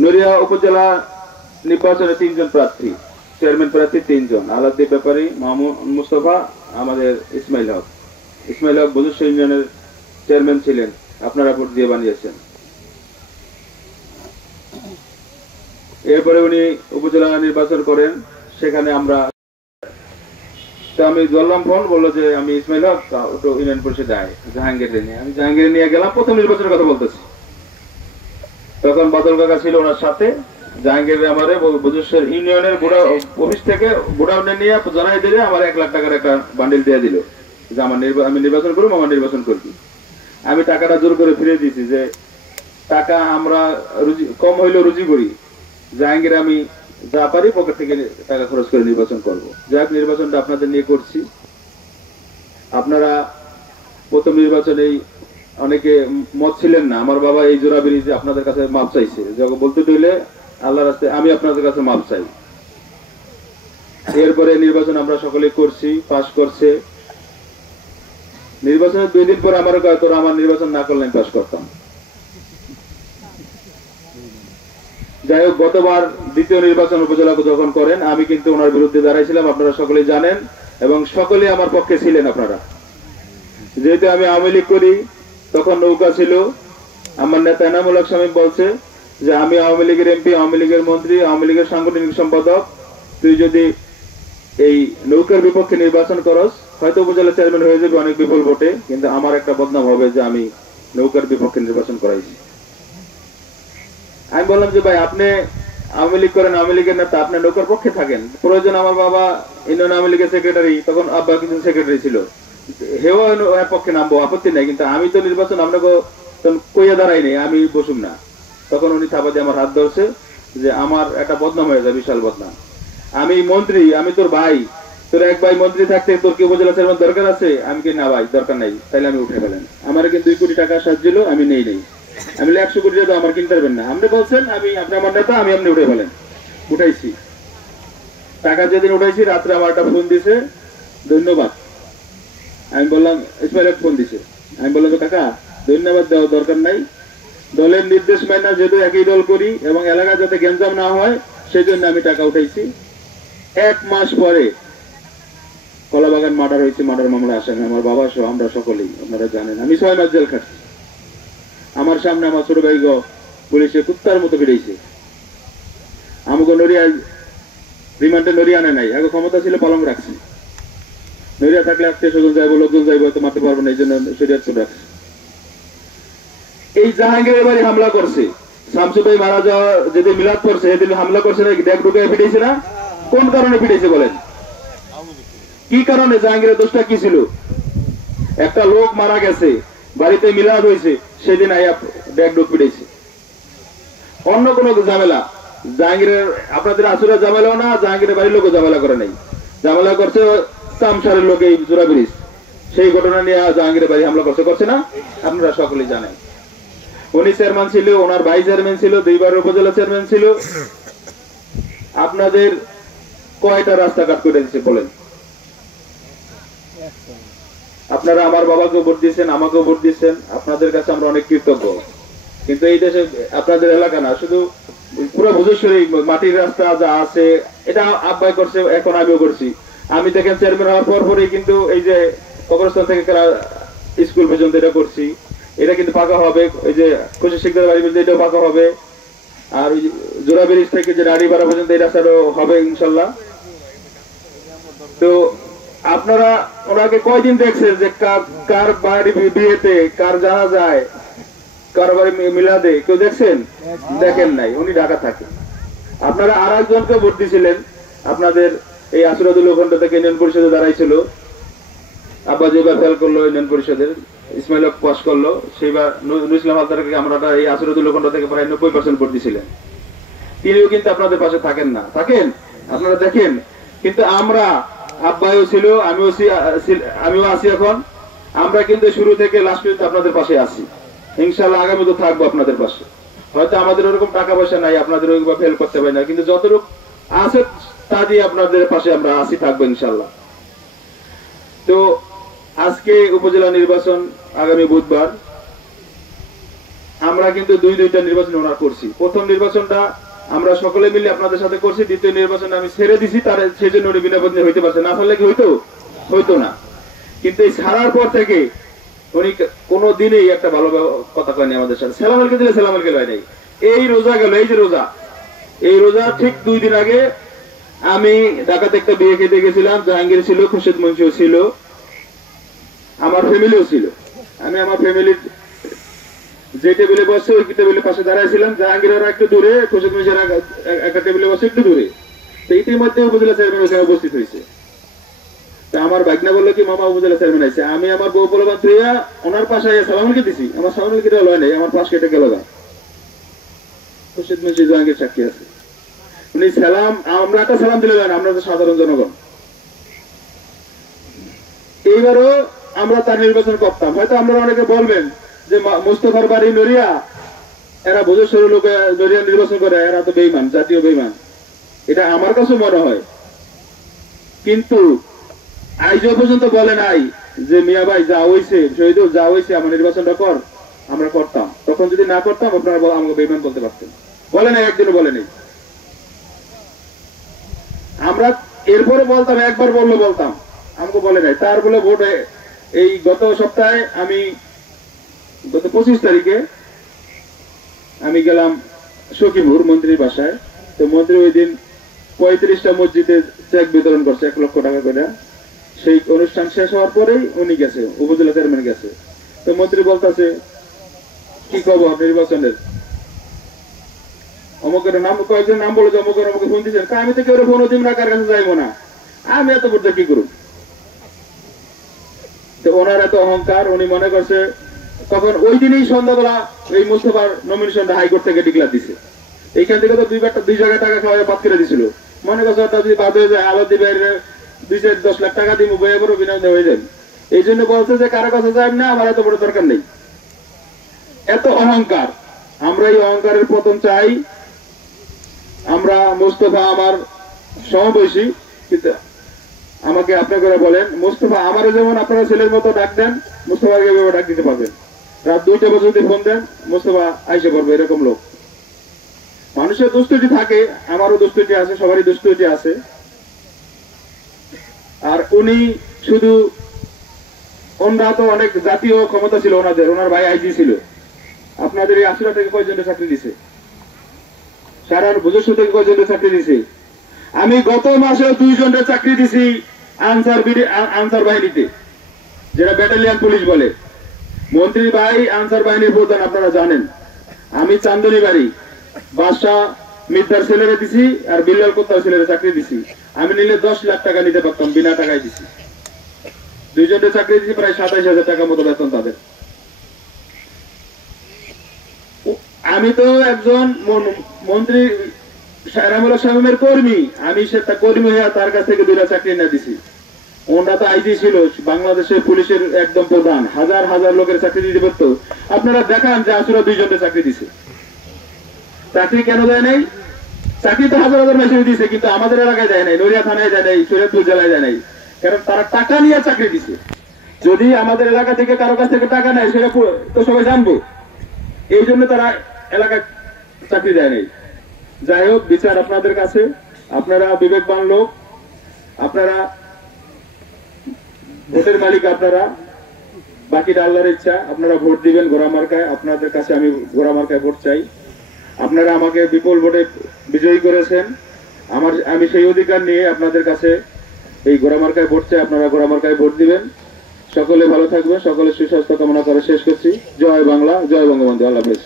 নড়িয়া উপজেলা নির্বাচনে 3 জন প্রার্থী, চেয়ারম্যান প্রার্থী 3 জন, আলাদ্দিন ব্যাপারী, মাহমুদ মুস্তফা, আমাদের ইসমাইল হক। ইসমাইল হক বজুশ্বর ইউনিয়নের চেয়ারম্যান ছিলেন, আপনারা ভোট দিয়ে বানিয়েছেন। এরপরে উনি উপজেলা নির্বাচন করেন, সেখানে আমরা আমি বললাম, ফোন বললো যে আমি ইসমাইল হক ইউনিয়ন পরিষদে আয়, জাহাঙ্গীর নিয়ে। আমি জাহাঙ্গীর নিয়ে গেলাম, প্রথম নির্বাচনের কথা বলতেছি। তখন বাদল কাকা ছিল ওনার সাথে। জাহাঙ্গীর আমারে বজুশ্বর ইউনিয়নের অফিস থেকে গোডাউনে নিয়ে জানাই দিলে আমার 1 লাখ টাকার একটা বান্ডিল দিয়ে দিল যে আমি নির্বাচন করবো, আমার নির্বাচন করবি। আমি টাকাটা জোর করে ফিরে দিয়েছি যে টাকা আমরা কম হইলেও রুজি করি, জাহাঙ্গীর আমি যা পারি পকেট থেকে টাকা খরচ করে নির্বাচন করবো। যাক, নির্বাচনটা আপনাদের নিয়ে করছি। আপনারা প্রথম নির্বাচনেই অনেকে মত ছিলেন না। আমার বাবা এই জোড়া ব্রিজে আপনাদের কাছে মাপ চাইছে, যখন বলতে দিলে আল্লাহর রাস্তায় আমি আপনাদের কাছে মাপ চাই। এরপরে নির্বাচন আমরা সকলে করছি, পাশ করছে। নির্বাচনের 2 দিন পরে আমার তোরা আমার নির্বাচন না করলে আমি পাশ করতাম। যাই হোক, গতবার দ্বিতীয় নির্বাচন উপজেলা যখন করেন, আমি কিন্তু ওনার বিরুদ্ধে দাঁড়াইছিলাম, আপনারা সকলেই জানেন, এবং সকলেই আমার পক্ষে ছিলেন আপনারা। যেহেতু আমি আওয়ামী লীগ করি, তখন নৌকা ছিল, আমার নেতা এনামুল হক শামীম বলছে যে আমি আওয়ামী লীগের এমপি, আওয়ামী লীগের মন্ত্রী, আওয়ামী লীগের সাংগঠনিক সম্পাদক, তুই যদি এই নৌকার বিপক্ষে নির্বাচন করস, হয়তো উপজেলা চেয়ারম্যান হয়ে যাবে অনেক বিপুল ভোটে, কিন্তু আমার একটা বদনাম হবে যে আমি নৌকার বিপক্ষে নির্বাচন করাইছি। আমি বললাম যে ভাই, আপনি আওয়ামী লীগ করেন, আওয়ামী লীগের নেতা, আপনি নৌকার পক্ষে থাকেন। প্রয়োজন আমার বাবা ইউনিয়ন আওয়ামী লীগের সেক্রেটারি, তখন আব্বা কিন্তু সেক্রেটারি ছিল, হেও এর পক্ষে নামবো, আপত্তি নাই, কিন্তু আমি তো নির্বাচন আপনাকে কইয়া দাঁড়াই নেই, আমি বসুম না। তখন উনি থাবা দিয়ে আমার হাত ধরছে যে আমার একটা বদনাম হয়ে যায়, বিশাল বদনাম। আমি মন্ত্রী, আমি তোর ভাই, তোর এক ভাই মন্ত্রী থাকতে তোর কি উপজেলা চেয়ারম্যান দরকার আছে? আমি কি না ভাই, দরকার নাই, তাইলে আমি উঠে ফেলেন। আমার কিন্তু 2 কোটি টাকা সাহায্য দিল, আমি নেই। আমি 100 কোটি টাকা আমার কিনতে পারবেন না, আপনি বলছেন আপনি আমার নেতা, আমি আপনি উঠে ফেলেন। উঠাইছি টাকা, যেদিন উঠাইছি রাত্রে আমার একটা ফোন দিছে, ধন্যবাদ। আমি বললাম, ইসমাইল ফোন দিছে, আমি বললাম কাকা ধন্যবাদ দেওয়া দরকার নাই, দলের নির্দেশ মাইনা যেহেতু একই দল করি এবং এলাকা যাতে গ্যাঞ্জাম না হয় সেই জন্য আমি টাকা উঠাইছি। 1 মাস পরে কলাবাগান মার্ডার হয়েছে, মার্ডার মামলা আসামি আমার বাবা সহ আমরা সকলেই, আপনারা জানেন। আমি 6 মাস জেল খাটছি। আমার সামনে আমার ছোট ভাই পুলিশে কুত্তার মতো বেরিয়েছে। আমাকে নড়িয়া রিমান্ডে নড়িয়া আনে নাই, আগে ক্ষমতা ছিল পালং রাখছি। নড়িয়া থাকলে আত্মীয় স্বজন যাইবো, লোকজন যাইবো, হয়তো মারতে পারবো না, এই জন্য শরীয়ত ছোট রাখছি। এই জাহাঙ্গীরের বাড়ি হামলা করছে, শামসু ভাই মারা যাওয়া যেদিন মিলাদ করছে সেদিন হামলা করছে না, ডেক ঢুকে পিটাইছে না? কোন কারণে পিটাইছে বলেন? কি কারণে? জাহাঙ্গীরের দোষটা কি ছিল? একটা লোক মারা গেছে, বাড়িতে মিলাদ হয়েছে, সেদিন আইয়া ডেক ঢুক পিটাইছে। অন্য কোন ঝামেলা জাহাঙ্গীরের, আপনাদের আসুরা ঝামেলাও না, জাহাঙ্গীরের বাড়ির লোকও ঝামেলা করে নাই। ঝামেলা করছে তামসারের লোক, এই জোড়া ব্রিজ, সেই ঘটনা নিয়ে জাহাঙ্গীরের বাড়ি হামলা করছে না? আপনারা সকলেই জানেন। উনি চেয়ারম্যান ছিল, ওনার ভাই চেয়ারম্যান ছিল, 2 বার উপজেলা চেয়ারম্যান ছিল। আপনাদের কয়টা রাস্তাঘাট করে দিচ্ছে বলেন? আপনারা আমার বাবাকে ভোট দিয়েছেন, আমাকেও ভোট দিয়েছেন, আপনাদের কাছে আমরা অনেক কৃতজ্ঞ। কিন্তু এই দেশে আপনাদের এলাকা না, শুধু পুরো ভুজেশ্বরী মাটির রাস্তা যা আছে এটা আব্বাই করছে, এখন আমিও করছি। আমি দেখেন চেয়ারম্যান হওয়ার পরই কিন্তু এই যে কবরস্থান থেকে স্কুল পর্যন্ত এটা করছি, এটা কিন্তু পাকা হবে। ওই যে খুশি শিকদার বাড়ি পর্যন্ত এটাও পাকা হবে, আর ওই জোড়া ব্রিজ থেকে যে রাড়িপাড়া পর্যন্ত এই রাস্তাটাও হবে ইনশাল্লাহ। তো আপনারা ওনাকে কয়দিন দেখছেন যে কার বাড়ি বিয়েতে, কার জানা যায়, কার বাড়ি মিলাদে কেউ দেখছেন? দেখেন নাই, উনি ঢাকা থাকে। আপনারা আর একজনকে ভোট দিয়েছিলেন, আপনাদের এই আসিরাদুল খন্ড থেকে ইউনিয়ন পরিষদে দাঁড়াইছিল, আব্বা যেবার ফেল করলো ইউনিয়ন পরিষদের, ইসমাইল হক পাস করলো, সেইবার নুরুল ইসলাম হালদারকে আমরা এই আসিরাদুল খন্ড থেকে প্রায় 90% ভোট দিয়েছিলেন। তিনিও কিন্তু আপনাদের পাশে থাকেন না, থাকেন আপনারা দেখেন। কিন্তু আমরা, আব্বাইও ছিল, আমিও আছি এখন, আমরা কিন্তু শুরু থেকে লাস্ট পর্যন্ত আপনাদের পাশে আছি। ইনশাআল্লাহ আগামী তো থাকবো আপনাদের পাশে। হয়তো আমাদের ওরকম টাকা পয়সা নাই, আপনাদের ওইভাবে ফেল করতে পারি না, কিন্তু যতটুকু আছে তা দিয়ে আপনাদের পাশে আমরা আছি, থাকবো ইনশাআল্লাহ। তো আজকে উপজেলা নির্বাচন আগামী বুধবার। আমরা কিন্তু দুইটা নির্বাচন ওনার করছি। প্রথম নির্বাচনটা আমরা সকলে মিলে আপনাদের সাথে করছি, দ্বিতীয় নির্বাচন আমি ছেড়ে দিছি, তার সেজন্য উনি বিনা প্রতিদ্বন্দ্বী হইতে পারছে না, আসলে কি হইতো না। কিন্তু এই ছাড়ার পর থেকে উনি কোনো দিনই একটা ভালো কথা কয়নি আমাদের সাথে। সেলাম আলকে দিলে সেলাম আলকে লয় নাই। এই রোজা গেল, এই যে রোজা, এই রোজা ঠিক 2 দিন আগে আমি ঢাকাতে একটা বিয়ে খেতে গেছিলাম। জাহাঙ্গীর ছিল, খুরশেদ মুন্সিও ছিল, আমার ফ্যামিলিও ছিল। আমি আমার ফ্যামিলির যে টেবিলে বসে ওই টেবিলের পাশে দাঁড়াইছিলাম। জাহাঙ্গীর ওরা একটু দূরে, খুরশেদ মুন্সির একটা টেবিলে বসে একটু দূরে। তো ইতিমধ্যে উপজেলা চেয়ারম্যান ওখানে উপস্থিত হয়েছে। তা আমার ভাগনা বললো কি, মামা উপজেলা চেয়ারম্যান আছে। আমি আমার বউ পোলাপান ধুইয়া ওনার পাশে সালাম আলকে দিছি। আমার সালাম আলকে লয় নাই, আমার পাশ কেটে গেল। খুরশেদ মুন্সি জাহাঙ্গীর সাক্ষী আছে। উনি সালাম, আমরা একটা সালাম দিলে না, আমরা তো সাধারণ জনগণ। এইবারও আমরা তার নির্বাচন করতাম। হয়তো আমরা অনেকে বলবেন যে মুস্তফার বাড়ি নড়িয়া, এরা বোঝো সরু লোক নড়িয়া নির্বাচন করে, এরা তো বেইমান, জাতীয় বেইমান। এটা আমার কাছে মনে হয়। কিন্তু আজও পর্যন্ত বলে নাই যে মিয়া ভাই যা হয়েছে, শহীদুল যা হয়েছে, আমার নির্বাচনটা কর, আমরা করতাম। তখন যদি না করতাম আপনারা আমাকে বেইমান বলতে পারতেন। বলে নাই, একদিনও বলে নেই। আমরা এরপরে বলতাম, একবার বললে বলতাম, আমাকে বলে নাই। তার বলে ভোটে এই গত সপ্তাহে আমি গত 25 তারিখে আমি গেলাম সখীপুর মন্ত্রীর বাসায়। তো মন্ত্রী ওই দিন 35টা মসজিদে চেক বিতরণ করছে 1 লক্ষ টাকা করে। সেই অনুষ্ঠান শেষ হওয়ার পরেই উনি গেছে, উপজেলা চেয়ারম্যান গেছে। তো মন্ত্রী বলতেছে, কি খবর নির্বাচনের? অমুকের নাম, কয়েকজন নাম বলে যে অমুকের অমুকে ফোন দিচ্ছেন। আমি তো কেউ ফোন দিন রাখার কাছে যাইবো না, আমি এত বুঝতে কি করুন। তো ওনার এত অহংকার, উনি মনে করছে। তখন ওই দিনই সন্ধ্যাবেলা এই মুস্তফার নমিনেশনটা হাইকোর্ট থেকে ডিক্লার দিছে। এইখান থেকে তো 2 জায়গায় টাকা খাওয়া বাদ করে দিছিল। মনে করছে ওটা যদি বাদ হয়ে যায়, আলো দিবে 2-10 লাখ টাকা দিব, বইয়ে বড় বিনামূল্যে হয়ে যাবে। এই জন্য বলছে যে কারো কাছে যায় না, আমার এত বড় দরকার নেই। এত অহংকার। আমরা এই অহংকারের পতন চাই। আমরা, মুস্তফা আমার সমবয়সী, কিন্তু আমাকে আপনি করে বলেন, মুস্তফা আমারও যেমন আপনারা ছেলের মতো ডাক দেন, মুস্তফাকে এভাবে ডাক দিতে পারবেন। রাত 2টা বাজে যদি ফোন দেন, মুস্তফা আইসে পড়বে, এরকম লোক। মানুষের দুষ্টুটি থাকে, আমারও দুষ্টুটি আছে, সবারই দুষ্টুটি আছে। আর উনি শুধু, ওনারা তো অনেক জাতীয় ক্ষমতা ছিল ওনাদের, ওনার ভাই আইজি ছিল। আপনাদের এই আসুরা থেকে কয়জনের চাকরি দিছে? সারা বুঝেছো থেকে কয়জনের চাকরি দিছে? আমি গত মাসে 2 জনের চাকরি দিছি আনসার বাহিনীতে, যেটা ব্যাটালিয়ান পুলিশ বলে। মন্ত্রী ভাই আনসার বাহিনীর প্রধান, আপনারা জানেন। আমি চান্দনী বাড়ি বাদশাহ মির্জার ছেলেরা দিছি, আর বিল্লাল কোত্তার ছেলেরা চাকরি দিছি। আমি নিলে 10 লাখ টাকা নিতে পারতাম, বিনা টাকায় দিছি। 2 জনের চাকরি দিছি, প্রায় 27,000 টাকা মতো বেতন তাদের। আমি তো একজন মন্ত্রী শামীমের কর্মী, আমি সেটা কর্মী হয়ে তার কাছ থেকে 2টা চাকরি না দিছি। ওনারা তো আইজি ছিল, বাংলাদেশের পুলিশের একদম প্রধান, হাজার হাজার লোকের চাকরি দিতে পারতো। আপনারা দেখান যে আসলে 2 জনের চাকরি দিছে। চাকরি কেন দেয় নাই? চাকরি তো হাজার হাজার মেশিনে দিছে, কিন্তু আমাদের এলাকায় দেয় নাই, নড়িয়া থানায় দেয় নাই, শরীয়তপুর জেলায় দেয় নাই। কারণ তারা টাকা নিয়ে চাকরি দিছে। যদি আমাদের এলাকা থেকে কারো কাছ থেকে টাকা নেয়, সেটা তো সবাই জানবো। এই জন্য তারা এলাকায় চাকরি দেয় নাই। যাই হোক, বিচার আপনাদের কাছে। আপনারা বিবেকবান লোক, আপনারা ভোটের মালিক, আপনারা, বাকিটা আল্লাহর ইচ্ছা। আপনারা ভোট দিবেন ঘোড়া মার্কায়। আপনাদের কাছে আমি ঘোড়া মার্কায় ভোট চাই। আপনারা আমাকে বিপুল ভোটে বিজয়ী করেছেন। আমি সেই অধিকার নিয়ে আপনাদের কাছে এই ঘোড়া মার্কায় ভোট চাই। আপনারা ঘোড়া মার্কায় ভোট দিবেন। সকলে ভালো থাকবেন, সকলে সুস্বাস্থ্য কামনা করে শেষ করছি। জয় বাংলা, জয় বঙ্গবন্ধু। আল্লাহ হাফেজ।